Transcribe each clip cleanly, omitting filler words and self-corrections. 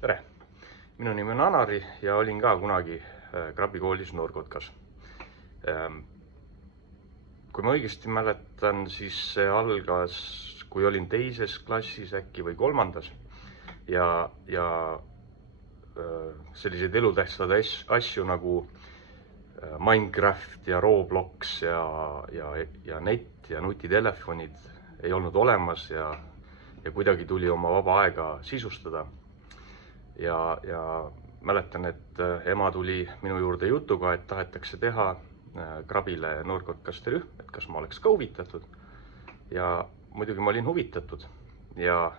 Tere! Minu nimi on Anari ja olin ka kunagi krabikoolis Norkotkas. Kui ma õigesti mäletan, siis see algas, kui olin teises klassis äkki või kolmandas ja selliseid elutähtsad asju nagu Minecraft ja Roblox ja net ja nutitelefonid ei olnud olemas ja kuidagi tuli oma vaba aega sisustada. Ja mäletan, et ema tuli minu juurde jutuga, et tahetakse teha krabile Norkotkaste rühm, et kas ma oleks ka huvitatud. Ja muidugi ma olin huvitatud ja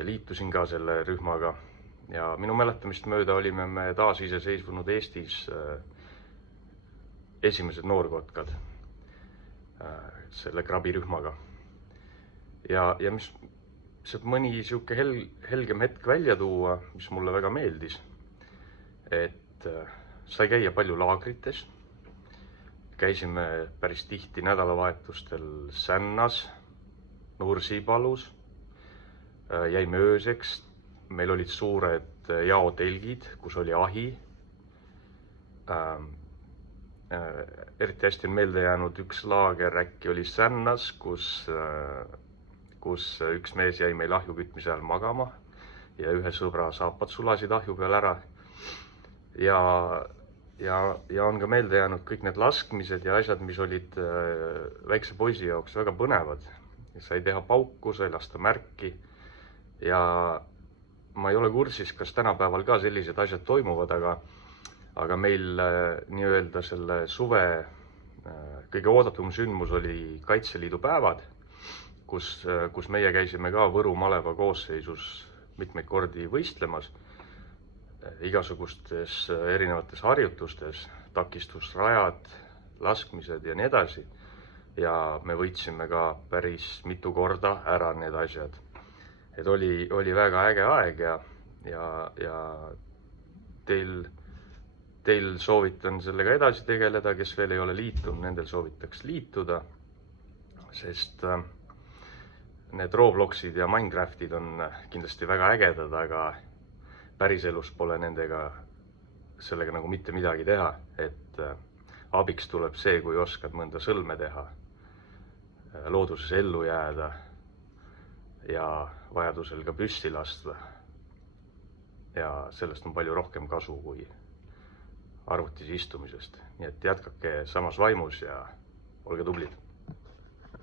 liitusin ka selle rühmaga. Ja minu mäletamist mööda olime me taasiseseisvunud Eestis esimesed Norkotkad selle krabirühmaga. Ja mis sealt mõni siuke helgem hetk välja tuua, mis mulle väga meeldis, et sai käia palju laagrites. Käisime päris tihti nädalavahetustel Sännas, Nursipalus, jäime ööseks. Meil olid suured jaotelgid, kus oli ahi. Eriti hästi on meelde jäänud üks laager äkki oli Sännas, kus üks mees jäi meil ahju kütmise ajal magama ja ühe sõbra saapad sulasid ahju peal ära. Ja on ka meelde jäänud kõik need laskmised ja asjad, mis olid väikse poisi jaoks väga põnevad. Sai teha pauku, sai lasta märki ja ma ei ole kursis, kas tänapäeval ka sellised asjad toimuvad, aga meil nii-öelda selle suve kõige oodatum sündmus oli Kaitseliidu päevad, kus meie käisime ka Võru maleva koosseisus mitmeid kordi võistlemas igasugustes erinevates harjutustes, takistusrajad, laskmised ja nii edasi. Ja me võitsime ka päris mitu korda ära need asjad. Et oli väga äge aeg ja teil soovitan sellega edasi tegeleda, kes veel ei ole liitunud, nendel soovitaks liituda, sest need Robloxid ja Minecraftid on kindlasti väga ägedad, aga päriselus pole sellega nagu mitte midagi teha, et abiks tuleb see, kui oskad mõnda sõlme teha, looduses ellu jääda ja vajadusel ka püssi lasta. Ja sellest on palju rohkem kasu kui arvutis istumisest. Nii et jätkake samas vaimus ja olge tublid.